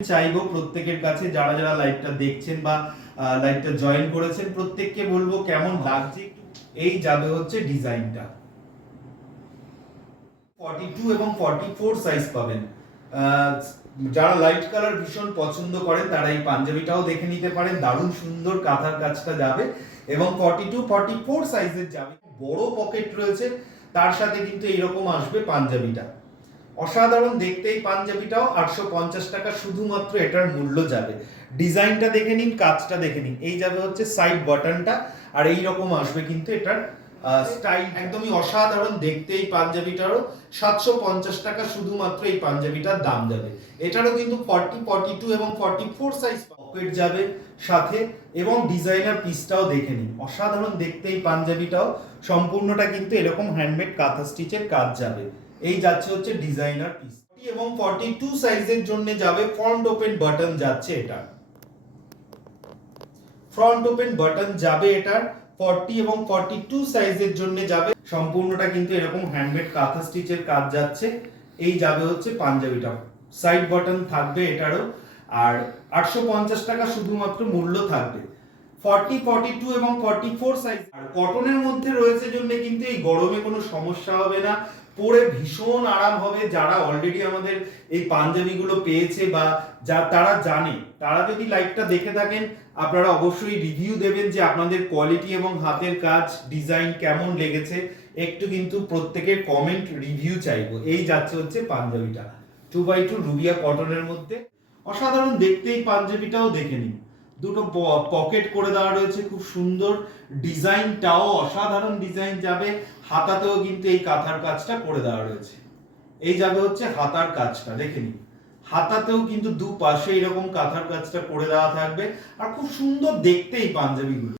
চাইবো প্রত্যেকের কাছে যারা যারা লাইভটা দেখছেন বা লাইভটা জয়েন করেছেন প্রত্যেককে বলবো কেমন লাগছে। এই যাবে হচ্ছে ডিজাইনটা 42 এবং 44 সাইজ পাবেন। যারা লাইট কালার ভীষণ পছন্দ করেন তারা এই পাঞ্জাবিটাও দেখে নিতে পারেন। দারুণ সুন্দর কাঁথার কাজটা যাবে এবং 42 44 সাইজের যাবে। বড় পকেট রয়েছে, তার সাথে কিন্তু এইরকম আসবে পাঞ্জাবিটা। অসাধারণ দেখতে এই পাঞ্জাবিটাও 850 টাকা শুধুমাত্র এটার মূল্য যাবে। ডিজাইনটা দেখে নিন, কাজটা দেখে নিন। এই যাবে হচ্ছে সাইড বাটনটা আর এই রকম আসবে কিন্তু এটার স্টাইল একদমই অসাধারণ দেখতে। এই পাঞ্জাবিটারও 750 টাকা শুধুমাত্র এই পাঞ্জাবিটার দাম যাবে। এটারও কিন্তু 40 42 এবং 44 সাইজ পকেট যাবে সাথে এবং ডিজাইনার পিসটাও দেখে নিন। অসাধারণ দেখতে এই পাঞ্জাবিটাও সম্পূর্ণটা কিন্তু এরকম হ্যান্ডমেড কাঁথা স্টিচের কাজ যাবে। এই যাচ্ছে হচ্ছে ডিজাইনার পিস এবং 42 সাইজের জন্য যাবে ফ্রন্ট ওপেন বাটন যাচ্ছে এটা। ফ্রন্ট ওপেন বাটন যাবে এটার 40 এবং 42 সাইজের জন্য যাবে। সম্পূর্ণটা কিন্তু এরকম হ্যান্ডমেড কাঁথা স্টিচের কাজ যাচ্ছে। এই যাবে হচ্ছে পাঞ্জাবিটা। সাইড বাটন থাকবে এটারও আর 850 টাকা শুধুমাত্র মূল্য থাকবে। 40 42 এবং 44 সাইজ আর কটনের মধ্যে রয়েছে জন্য কিন্তু এই গরমে কোনো সমস্যা হবে না, পরে ভীষণ আরাম হবে। যারা অলরেডি আমাদের এই পাঞ্জাবিগুলো পেয়েছে বা তারা জানে, তারা যদি লাইভটা দেখে থাকেন আপনারা অবশ্যই রিভিউ দেবেন যে আপনাদের কোয়ালিটি এবং হাতের কাজ ডিজাইন কেমন লেগেছে। একটু কিন্তু প্রত্যেকের কমেন্ট রিভিউ চাইবো। এই যাচ্ছে হচ্ছে পাঞ্জাবিটা 2x2 রুবিয়া কটনের মধ্যে। অসাধারণ দেখতে এই পাঞ্জাবিটাও দেখে নিন। দুটো পকেট করে দেওয়া রয়েছে, খুব সুন্দর। ডিজাইনটাও অসাধারণ ডিজাইন যাবে। হাতাতেও কিন্তু এই কাঁথার কাজটা করে দেওয়া রয়েছে। এই যাবে হচ্ছে হাতার কাজটা দেখে নিন। হাতাতেও কিন্তু দুপাশে এরকম কাঁথার কাজটা করে দেওয়া থাকবে আর খুব সুন্দর দেখতে এই পাঞ্জাবিগুলো।